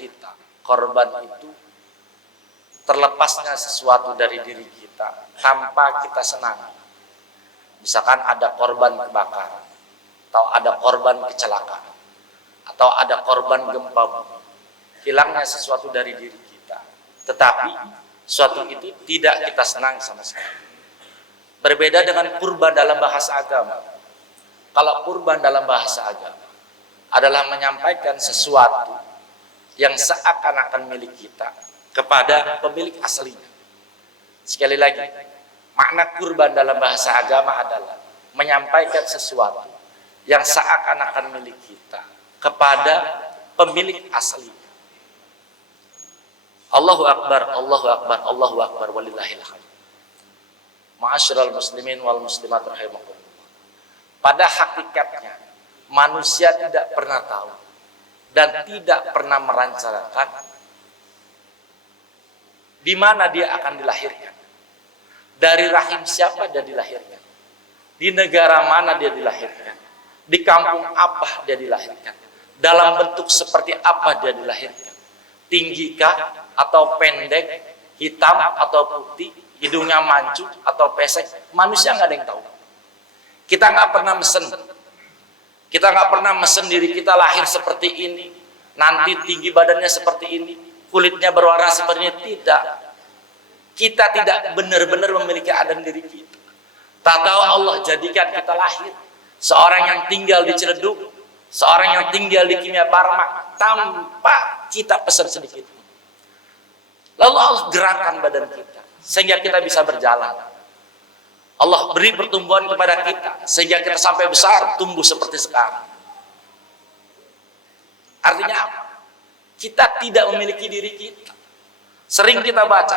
kita. Korban itu terlepasnya sesuatu dari diri kita tanpa kita senang. Misalkan ada korban kebakaran, atau ada korban kecelakaan, atau ada korban gempa bumi. Hilangnya sesuatu dari diri kita, tetapi sesuatu itu tidak kita senang sama sekali. Berbeda dengan kurban dalam bahasa agama. Kalau kurban dalam bahasa agama adalah menyampaikan sesuatu yang seakan-akan milik kita kepada pemilik aslinya. Sekali lagi, makna kurban dalam bahasa agama adalah menyampaikan sesuatu yang seakan-akan milik kita kepada pemilik aslinya. Allahu Akbar, Allahu Akbar, Allahu Akbar, walillahil hamd. Ma'asyiral muslimin wal muslimat rahimakumullah. Pada hakikatnya manusia tidak pernah tahu dan tidak pernah merencanakan di mana dia akan dilahirkan, dari rahim siapa dia dilahirkan, di negara mana dia dilahirkan, di kampung apa dia dilahirkan, dalam bentuk seperti apa dia dilahirkan, tinggikah atau pendek, hitam atau putih, hidungnya mancung atau pesek. Manusia nggak ada yang tahu. Kita nggak pernah mesen. Kita nggak pernah mesen diri kita lahir seperti ini, nanti tinggi badannya seperti ini, kulitnya berwarna seperti ini. Tidak. Kita tidak benar-benar memiliki adan diri kita. Tak tahu Allah jadikan kita lahir seorang yang tinggal di Ciledug, seorang yang tinggal di Kimia Farma, tanpa kita pesan sedikit. Lalu Allah gerakkan badan kita sehingga kita bisa berjalan. Allah beri pertumbuhan kepada kita sehingga kita sampai besar, tumbuh seperti sekarang. Artinya apa? Kita tidak memiliki diri kita. Sering kita baca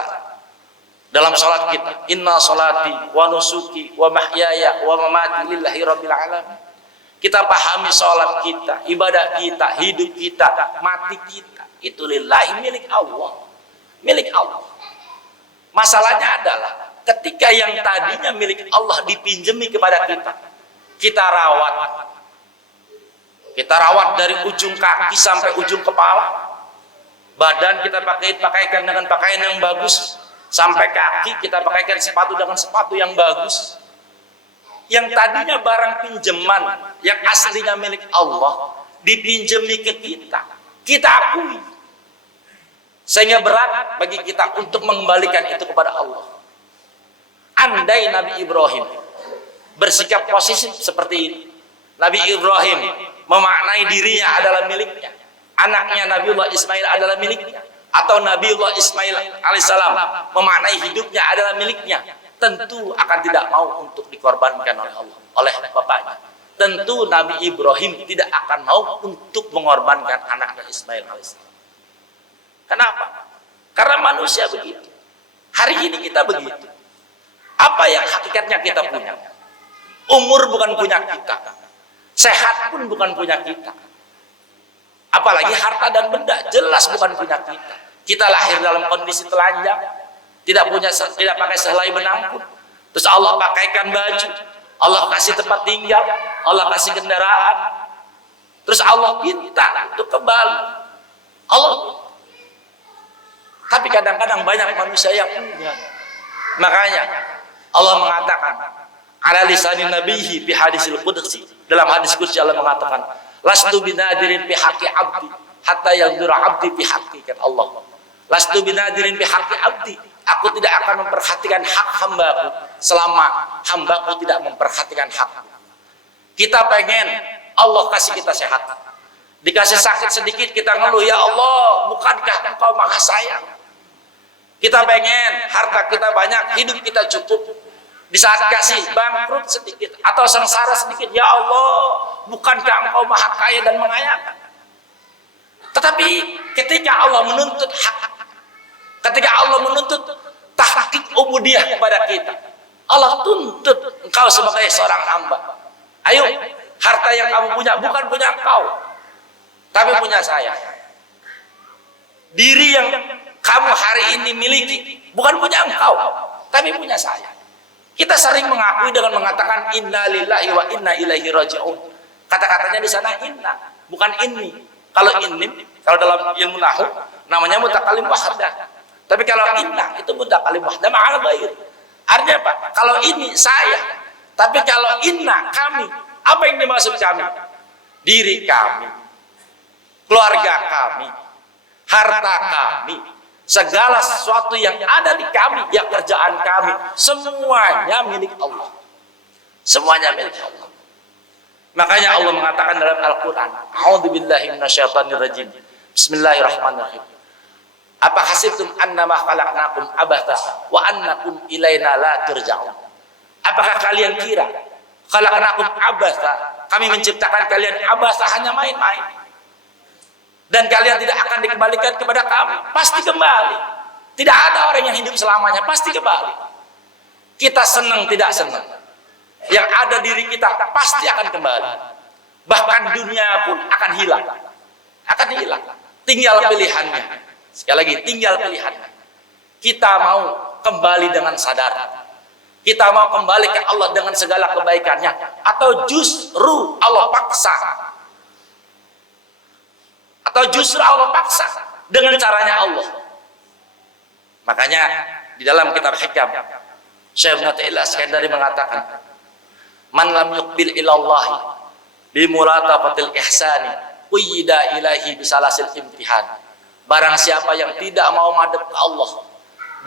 dalam sholat kita, inna sholati wa nusuki wa mahyaya wa mamati lillahi rabbil alamin. Kita pahami sholat kita, ibadah kita, hidup kita, mati kita, itu lillahi, milik Allah. Milik Allah. Masalahnya adalah ketika yang tadinya milik Allah dipinjemi kepada kita, kita rawat. Kita rawat dari ujung kaki sampai ujung kepala. Badan kita pakaikan dengan pakaian yang bagus, sampai kaki kita pakaikan sepatu dengan sepatu yang bagus. Yang tadinya barang pinjaman yang aslinya milik Allah dipinjemi ke kita, kita akui. Sehingga berat bagi kita untuk mengembalikan itu kepada Allah. Andai Nabi Ibrahim bersikap positif seperti ini, Nabi Ibrahim memaknai dirinya adalah miliknya, anaknya Nabiullah Ismail adalah miliknya, atau Nabiullah Ismail alaihissalam memaknai hidupnya adalah miliknya, tentu akan tidak mau untuk dikorbankan oleh Allah, oleh bapaknya. Tentu Nabi Ibrahim tidak akan mau untuk mengorbankan anaknya Ismail alaihissalam. Kenapa? Karena manusia begitu. Hari ini kita begitu. Apa yang hakikatnya kita punya? Umur bukan punya kita. Sehat pun bukan punya kita. Apalagi harta dan benda, jelas bukan punya kita. Kita lahir dalam kondisi telanjang, tidak pakai sehelai benang pun. Terus Allah pakaikan baju, Allah kasih tempat tinggal, Allah kasih kendaraan. Terus Allah minta untuk kembali. Allah. Tapi kadang-kadang banyak manusia yang enggak. Makanya Allah mengatakan ala lisanin nabihi fi hadisil qudsi, dalam hadis qudsi Allah mengatakan lastu binadirin fi haqqi abdi hatta yanzura abdi fi haqqi, kata Allah. Lastu binadirin fi haqqi abdi, aku tidak akan memperhatikan hak hambaku selama hambaku tidak memperhatikan hak. Kita pengen Allah kasih kita sehat, dikasih sakit sedikit kita ngeluh, ya Allah bukankah engkau maha sayang. Kita pengen harta kita banyak, hidup kita cukup. Di saat kasih bangkrut sedikit atau sengsara sedikit, ya Allah bukankah engkau maha kaya dan mengayakan. Tetapi ketika Allah menuntut hak, ketika Allah menuntut tahqiq ubudiyah kepada kita, Allah tuntut engkau sebagai seorang hamba. Ayo, harta yang kamu punya bukan punya engkau, tapi punya saya. Diri yang kamu hari ini miliki bukan punya engkau, tapi punya saya. Kita sering mengakui dengan mengatakan inna lillahi wa inna ilaihi raji'un. Kata-katanya di sana inna, bukan inni. Kalau kalau dalam ilmu nahwu namanya mutakalim wahdah. Tapi kalau inna itu mutakalim wahdah ma'al ghair. Artinya apa? Kalau ini saya. Tapi kalau inna kami, apa yang dimaksud kami? Diri kami, keluarga kami, harta kami, segala sesuatu yang ada di kami, ya kerjaan kami, semuanya milik Allah. Semuanya milik Allah. Makanya Allah mengatakan dalam Al-Quran, A'udzubillahi minasyaitonirrajim. Bismillahirrahmanirrahim. Apa hasibtum annama khalaqnakum abatha wa annakum ilaina la turja'un. Apakah kalian kira khalaqnakum abatha, kami menciptakan kalian abatha, hanya main-main, dan kalian tidak akan dikembalikan kepada kami? Pasti kembali. Tidak ada orang yang hidup selamanya, pasti kembali. Kita senang tidak senang, yang ada diri kita pasti akan kembali. Bahkan dunia pun akan hilang. Akan hilang. Tinggal pilihannya. Sekali lagi, tinggal pilihannya. Kita mau kembali dengan sadar. Kita mau kembali ke Allah dengan segala kebaikannya. Atau justru Allah paksa. Atau justru Allah paksa dengan caranya Allah. Makanya di dalam kitab Hikam, Syekh Ibnu Athaillah Iskandari mengatakan, man lam yuqbil ilallahi bimulatafatil ihsani quyida ilahi bisalasil imtihan. Barang siapa yang tidak mau madhab ke Allah,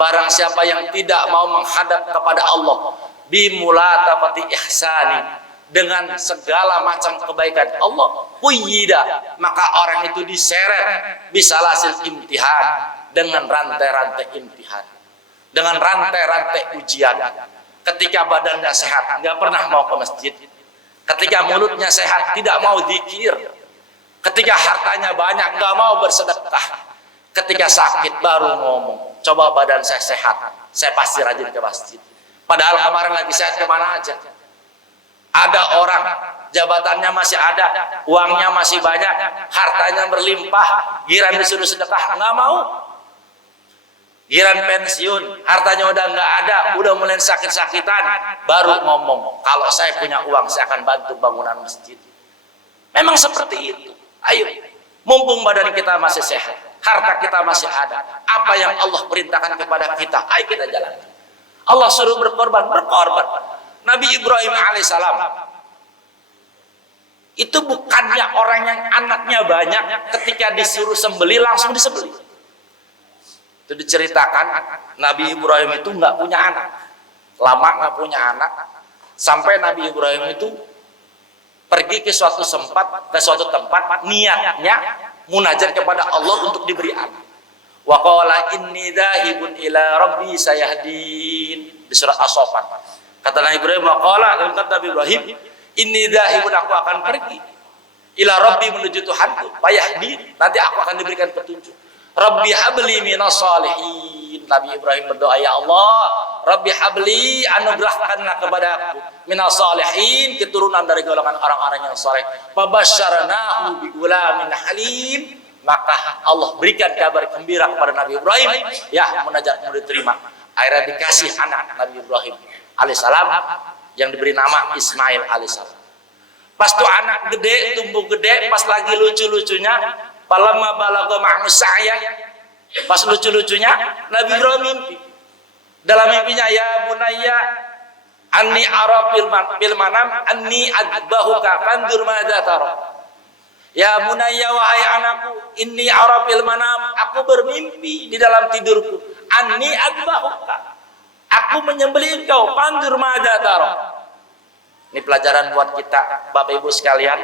barang siapa yang tidak mau menghadap kepada Allah bimulatafati ihsani, dengan segala macam kebaikan Allah, quyida, maka orang itu diseret bisalasil imtihan, dengan rantai-rantai imtihan, dengan rantai-rantai ujian. Ketika badannya sehat, nggak pernah mau ke masjid. Ketika mulutnya sehat, tidak mau zikir. Ketika hartanya banyak, nggak mau bersedekah. Ketika sakit, baru ngomong, coba badan saya sehat, saya pasti rajin ke masjid. Padahal kemarin lagi sehat, kemana aja? Ada orang, jabatannya masih ada, uangnya masih banyak, hartanya berlimpah, giran disuruh sedekah, nggak mau. Giran pensiun, hartanya udah nggak ada, udah mulai sakit-sakitan, baru ngomong, kalau saya punya uang saya akan bantu bangunan masjid. Memang seperti itu. Ayo, mumpung badan kita masih sehat, harta kita masih ada, apa yang Allah perintahkan kepada kita, ayo kita jalankan. Allah suruh berkorban, berkorban. Nabi Ibrahim alaihissalam itu bukannya orang yang anaknya banyak, ketika disuruh sembelih langsung disembelih. Itu diceritakan Nabi Ibrahim itu nggak punya anak, lama nggak punya anak, sampai Nabi Ibrahim itu pergi ke suatu tempat, niatnya munajat kepada Allah untuk diberi anak. Wa qala inni dzahibun ila rabbi sayahdin, di surat As-Saffat. Kata Nabi Ibrahim, wa qala, kata Nabi Ibrahim, inni dzahibun, aku akan pergi ila rabbi, menuju Tuhanku, fayahdin, nanti aku akan diberikan petunjuk. Rabbi habli minas salihin. Nabi Ibrahim berdoa, ya Allah, Rabbi habli, anugerahkanlah kepadaku minas salihin, keturunan dari golongan orang-orang yang saleh. Fabasyarnahu bigulamin halim, maka Allah berikan kabar gembira kepada Nabi Ibrahim, ya munajatmu diterima. Akhirnya dikasih anak Nabi Ibrahim alaihissalam yang diberi nama Ismail alaihissalam. Pas tuh anak gede, tumbuh gede, pas lagi lucu-lucunya, falamma balagha ma'hu sa'ya, pas lucu-lucunya Nabi Ibrahim mimpi. Dalam mimpinya, ya bunayya anni ara fil manam anni adbahuka fandur madza tara. Ya bunayya, wahai anakku, inni ara fil manam, aku bermimpi di dalam tidurku, anni adbahuka, aku menyembelih engkau, fandur madza tara. Ini pelajaran buat kita Bapak Ibu sekalian.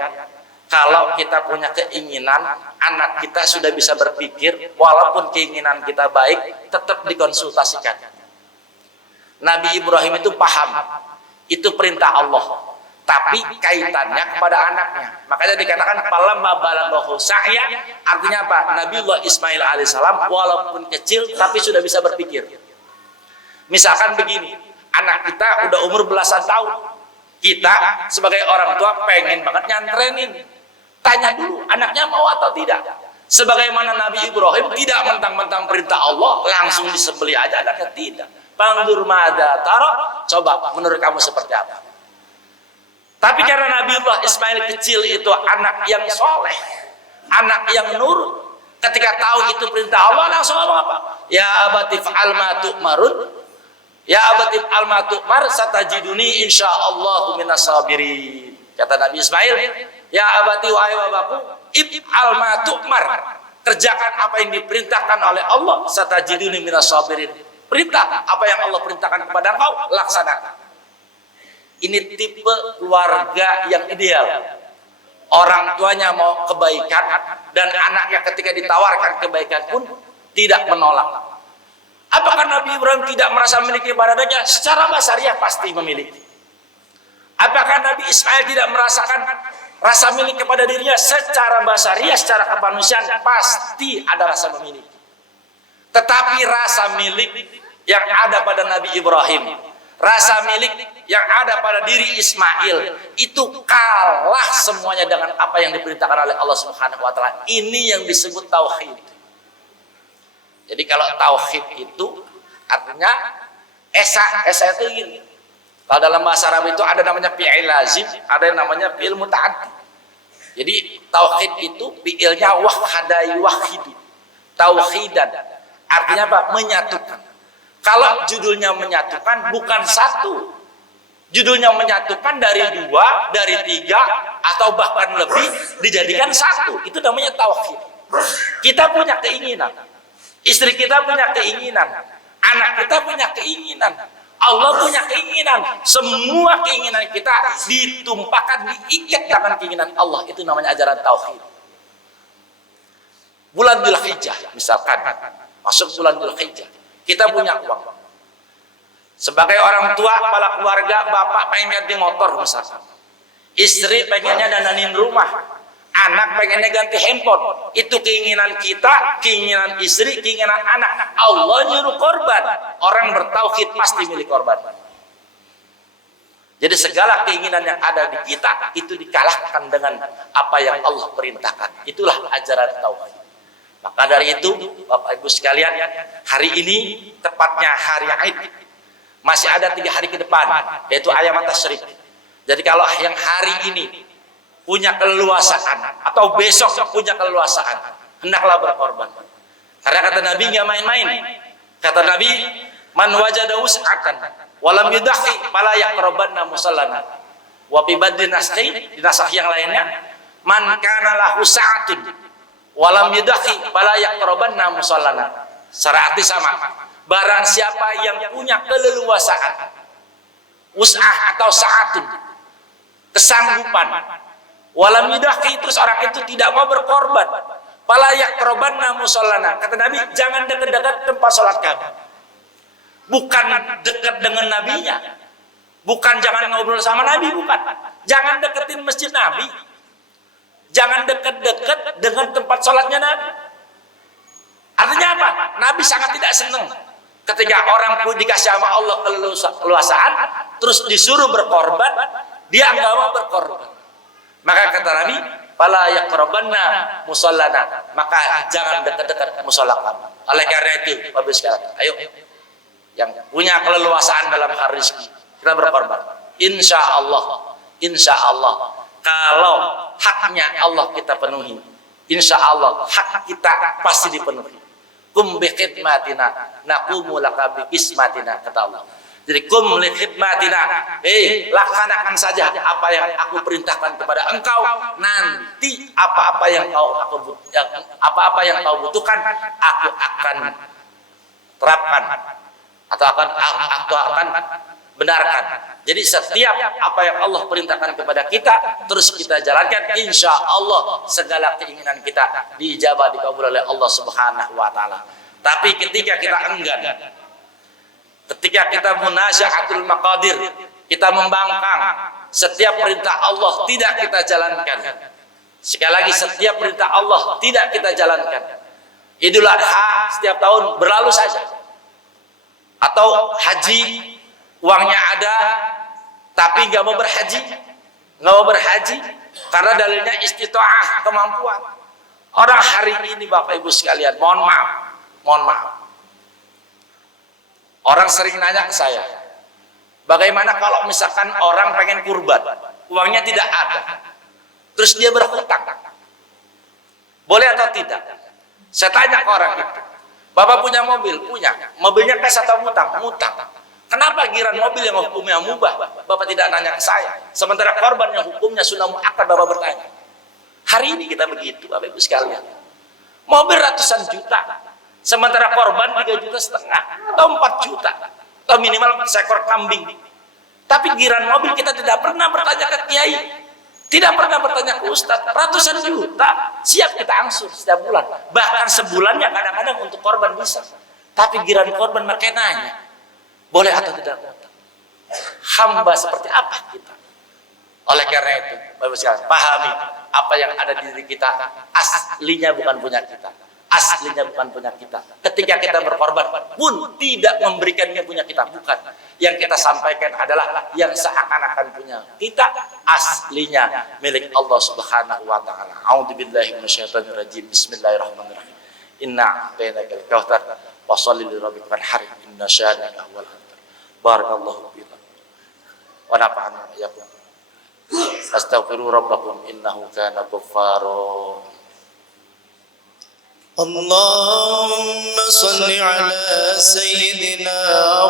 Kalau kita punya keinginan, anak kita sudah bisa berpikir, walaupun keinginan kita baik, tetap dikonsultasikan. Nabi Ibrahim itu paham, itu perintah Allah, tapi kaitannya kepada anaknya. Makanya dikatakan falamma balagha sa'ya, artinya apa? Nabiullah Ismail alaihissalam walaupun kecil, tapi sudah bisa berpikir. Misalkan begini, anak kita udah umur belasan tahun, kita sebagai orang tua pengen banget nyantrenin. Tanya dulu anaknya mau atau tidak. Sebagaimana Nabi Ibrahim tidak mentang-mentang perintah Allah langsung disembelih aja anaknya, tidak. Pandur madza tara, coba menurut kamu seperti apa? Tapi karena Nabiullah Ismail kecil itu anak yang soleh, anak yang nurut. Ketika tahu itu perintah Allah langsung ngomong apa? Ya abati fa'al ma tu'marun. Ya abati fa'al ma tu'mar satajiduni insyaallahu minas sabirin. Kata Nabi Ismail, ya abati wahai bapakku, if'al ma tu'mar. Kerjakan apa yang diperintahkan oleh Allah, satajiduni minas sabirin. Perintah apa yang Allah perintahkan kepada engkau, laksanakan. Ini tipe keluarga yang ideal. Orang tuanya mau kebaikan dan anaknya ketika ditawarkan kebaikan pun tidak menolak. Apakah Nabi Ibrahim tidak merasa memiliki kepada anaknya? Secara basariah pasti memiliki. Apakah Nabi Ismail tidak merasakan rasa milik kepada dirinya? Secara basariah, secara kemanusiaan pasti ada rasa memiliki. Tetapi rasa milik yang ada pada Nabi Ibrahim, rasa milik yang ada pada diri Ismail itu kalah semuanya dengan apa yang diperintahkan oleh Allah Subhanahu wa taala. Ini yang disebut tauhid. Jadi kalau tauhid itu artinya esa itu gini. Kalau dalam bahasa Arab itu ada namanya fi'il lazim, ada yang namanya fi'il muta'addi. Jadi tauhid itu fi'ilnya wahada yuwahidu. Tauhidan. Artinya apa? Menyatukan. Kalau judulnya menyatukan bukan satu, judulnya menyatukan dari dua, dari tiga, atau bahkan lebih dijadikan satu. Itu namanya tauhid. Kita punya keinginan, istri kita punya keinginan, anak kita punya keinginan, Allah punya keinginan. Semua keinginan kita ditumpahkan, diikat dengan keinginan Allah. Itu namanya ajaran tauhid. Bulan Dzulhijjah misalkan, masuk bulan Dzulhijjah, kita punya uang. Sebagai orang tua, kepala keluarga, bapak pengen ganti motor misalkan, istri pengennya dandanin rumah, anak pengennya ganti handphone. Itu keinginan kita, keinginan istri, keinginan anak. Allah nyuruh korban. Orang bertauhid pasti milik korban. Jadi segala keinginan yang ada di kita itu dikalahkan dengan apa yang Allah perintahkan. Itulah ajaran tauhid. Maka dari itu, Bapak Ibu sekalian, hari ini tepatnya hari Aid. Masih ada 3 hari ke depan, yaitu ayam tasyrik. Jadi kalau yang hari ini punya keleluasaan atau besok punya keleluasaan, hendaklah berkorban. Karena kata Nabi nggak main-main. Kata Nabi, man wajada wus'atan walam yudakhi fala yaqrabanna musallana. Wa fi badri nasakh, di nasakh yang lainnya, man kana lahu sa'atun walam yudakhi fala yaqrabanna musallana. Secara arti sama. Barang siapa yang punya keleluasaan, wus'ah atau sa'atun, kesanggupan, walam yudakhi, terus orang itu tidak mau berkorban, fala yaqrabanna musallana. Kata Nabi, jangan dekat-dekat tempat sholat kami. Bukan dekat dengan nabinya, bukan jangan ngobrol sama Nabi, bukan. Jangan deketin masjid Nabi, jangan dekat-dekat dengan tempat sholatnya Nabi. Artinya apa? Nabi sangat tidak senang ketika orang pun dikasih sama Allah keleluasaan terus disuruh berkorban, dia nggak mau berkorban. Maka kata Nabi, fala yaqrabanna musallana, maka jangan dekat-dekat musalla kami. Oleh karena itu, Bapak sekalian, ayo yang punya keleluasaan dalam hal rezeki, kita berkorban. Insya Allah kalau haknya Allah kita penuhi, insya Allah hak kita pasti dipenuhi. Kum bi khidmatina naqumu laka bi ismatina, kata Allah. Jadi kum li khidmatina, laksanakan saja apa yang aku perintahkan kepada engkau. Nanti apa-apa yang kau butuhkan aku akan terapkan atau aku akan benarkan. Jadi setiap apa yang Allah perintahkan kepada kita terus kita jalankan, insya Allah segala keinginan kita diijabah, dikabul oleh Allah Subhanahu wa taala. Tapi ketika kita enggan, ketika kita munaza'atul maqadir, kita membangkang, setiap perintah Allah tidak kita jalankan. Sekali lagi, setiap perintah Allah tidak kita jalankan. Idul Adha setiap tahun berlalu saja. Atau haji, uangnya ada tapi nggak mau berhaji karena dalilnya istita'ah, kemampuan. Orang hari ini Bapak Ibu sekalian, mohon maaf, orang sering nanya ke saya, bagaimana kalau misalkan orang pengen kurban, uangnya tidak ada, terus dia berhutang. Boleh atau tidak? Saya tanya ke orang itu. Bapak punya mobil? Punya. Mobilnya cash atau ngutang? Ngutang. Kenapa giran mobil yang hukumnya mubah Bapak tidak nanya ke saya? Sementara korban yang hukumnya sudah muakkad Bapak bertanya. Hari ini kita begitu Bapak Ibu sekalian. Mobil ratusan juta, sementara korban 3,5 juta atau 4 juta atau minimal seekor kambing. Tapi giran mobil kita tidak pernah bertanya ke kiai, tidak pernah bertanya ke ustadz. Ratusan juta siap kita angsur setiap bulan, bahkan sebulannya kadang-kadang untuk korban bisa. Tapi giran korban mereka nanya, boleh atau tidak? Hamba seperti apa kita? Oleh karena itu Bapak Ibu sekalian, pahami apa yang ada di diri kita aslinya bukan punya kita, aslinya bukan punya kita. Ketika kita berkorban pun tidak memberikannya punya kita, bukan. Yang kita sampaikan adalah yang seakan-akan punya kita, aslinya milik Allah Subhanahu wa taala. A'udzubillahi minasyaitonir rajim. Bismillahirrahmanirrahim. Inna a'tainakal kautsar fasholli lirabbikal wanhar inna syani'aka huwal abtar. Barakallahu fiikum wa nafa'ana wa iyyakum. Astaghfiru rabbakum innahu kana ghaffara. اللهم صل على سيدنا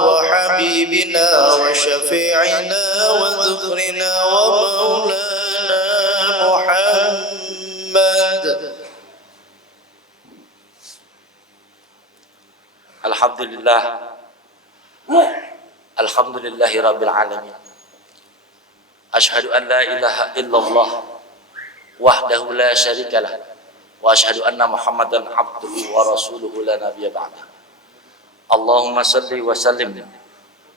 وحبيبنا وشفيعنا وذكرنا ومولانا محمد. Alhamdulillah, alhamdulillahi rabbil alamin. Ashhadu an la ilaha illallah wahdahu la syarikalah wa asyhadu anna Muhammadan abduhu wa rasuluhu la nabiyya ba'dah. Allahumma salli wa sallim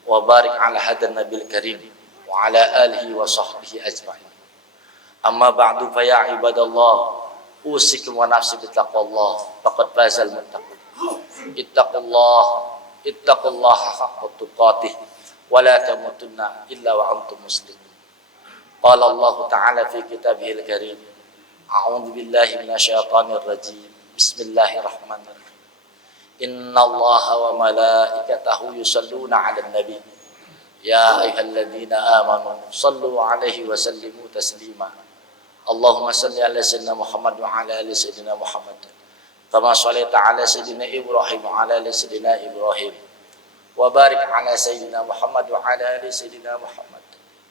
wa barik ala hadan nabil karim wa ala alihi wa sahbihi ajma'in. Amma ba'du fa ya ibadallah, usikum wa nafsi bittaqwallah faqad fazal muttaqin. Ittaqullaha haqqa tuqatih wa la tamutunna illa wa antum muslimun. Qala Allah ta'ala fi kitabihil karim, a'udzu billahi minasyaitonir rajim. Bismillahirrahmanirrahim. Innallaha wa malaikatahu yusholluna 'alan nabi. Ya ayyuhalladzina amanu shallu 'alaihi wa sallimu taslima. Allahumma shalli 'ala sayyidina Muhammad wa 'ala ali sayyidina Muhammad. Kama shallaita 'ala sayyidina Ibrahim wa 'ala ali sayyidina Ibrahim. Wa barik 'ala sayyidina Muhammad wa 'ala ali sayyidina Muhammad.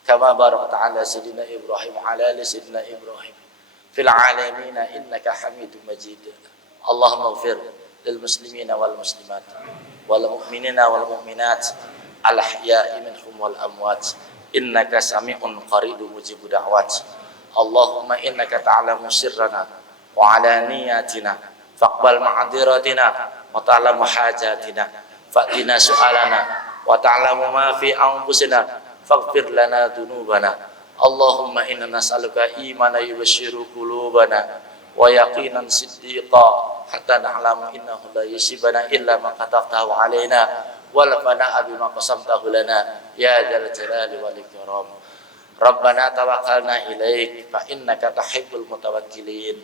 Kama barakta 'ala sayyidina Ibrahim wa 'ala ali sayyidina Ibrahim fil 'alamin innaka Hamidum Majid. Allahumma ighfir lil muslimina wal muslimat wal mu'minina wal mu'minat al ahya'i minhum wal amwat innaka sami'un qaribun mujibud da'wat. Allahumma innaka ta'lamu sirrana wa 'alaniyatina faqbal ma'dziratina wa ta'lamu hajatina fa'tina su'alana wa ta'lamu ma fi anfusina faghfir lana dhunubana. Allahumma inna nas'aluka imanan yubashshiru qulubana wa yaqinan siddiqa hatta na'lamu innahu la yusibana illa ma katabtahu alaina wal fana'a bima qasamtahu lana ya dzal jalali wal ikram. Rabbana tawakkalna ilaik fa innaka tuhibbul mutawakkilin.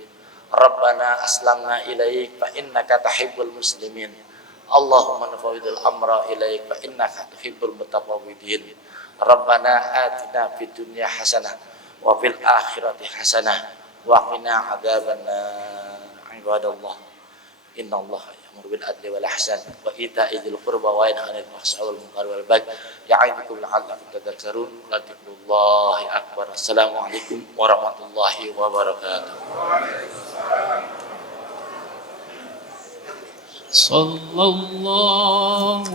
Rabbana aslamna ilaik fa innaka tuhibbul muslimin. Allahumma nafawidul amra ilaik fa innaka tuhibbul mutafawwidin. Rabbana atina fid dunya hasanah wa fil akhirati hasanah wa qina adzabannar. Ibadallah, innallaha ya'muru bil adli wal ihsan wa ita'i dzil qurba wa yanha 'anil fahsya'i wal munkari wal baghi ya'idukum la'allakum tadhakkarun. Ladikrullahi akbar. Assalamualaikum warahmatullahi wabarakatuh. صلى الله